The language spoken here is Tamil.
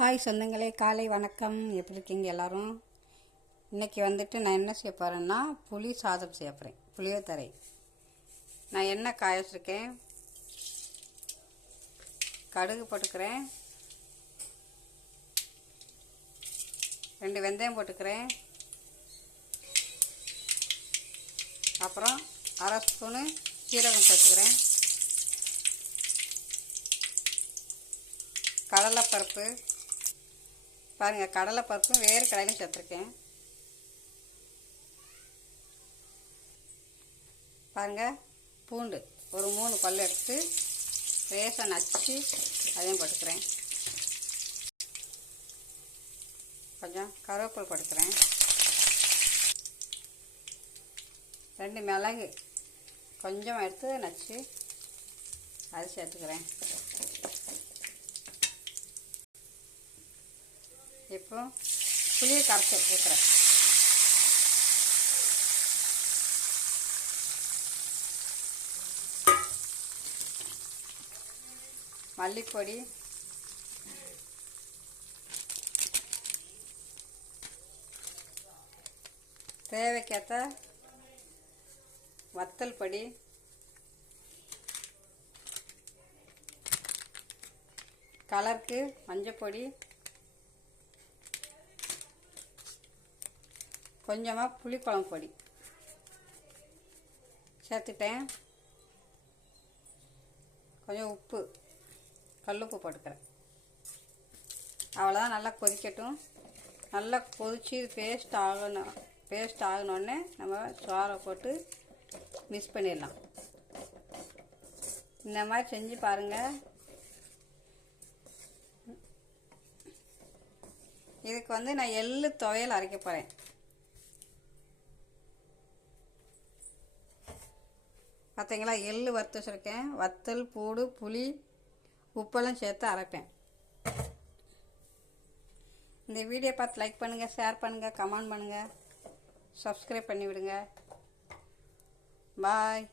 ஹாய் சொந்தங்களே, காலை வணக்கம். எப்படி இருக்கீங்க எல்லோரும்? இன்றைக்கி வந்துட்டு நான் என்ன செய்ய போகிறேன்னா புளி சாதம் செய்ய போகிறேன். புளியோதரை. நான் எண்ணெய் காய வச்சுருக்கேன். கடுகு போட்டுக்கிறேன், 2 வெந்தயம் போட்டுக்கிறேன், அப்புறம் 1/2 ஸ்பூனு சீரகம் சேர்த்துக்கிறேன், கடலைப்பருப்பு பாருங்கள், கடலைப்பருப்பும் வேர்க்கடலையும் சேர்த்துருக்கேன். பாருங்கள், பூண்டு ஒரு 3 பல் எடுத்து லேசாக நச்சு அதையும் போட்டுக்கிறேன். கொஞ்சம் கருவேப்பிலை போட்டுக்கிறேன். 2 மிளகு கொஞ்சம் எடுத்து நச்சு அது சேர்த்துக்கிறேன். இப்போ புளியை கரைச்சி ஊற்றுறேன். மல்லிப்பொடி, தேவைக்கேற்ற வத்தல் பொடி, கலருக்கு மஞ்சப்பொடி, கொஞ்சமாக புளிக்குழம்பு பொடி சேர்த்துட்டேன். கொஞ்சம் உப்பு, கல்லுப்பு போட்டுக்கிறேன். அவ்வளோதான். நல்லா கொதிக்கட்டும். நல்லா கொதித்து பேஸ்ட் ஆகணுன்னே நம்ம சோறை போட்டு மிக்ஸ் பண்ணிடலாம். இந்த மாதிரி செஞ்சு பாருங்கள். இதுக்கு நான் எள்ளு துவையல் அரைக்க போகிறேன். பார்த்தீங்களா, எள்ளு வறுத்து வச்சுருக்கேன். வத்தல், பூடு, புளி, உப்பெல்லாம் சேர்த்து அரைப்பேன். இந்த வீடியோ பார்த்து லைக் பண்ணுங்கள், ஷேர் பண்ணுங்கள், கமெண்ட் பண்ணுங்கள், சப்ஸ்கிரைப் பண்ணி விடுங்க. பாய்.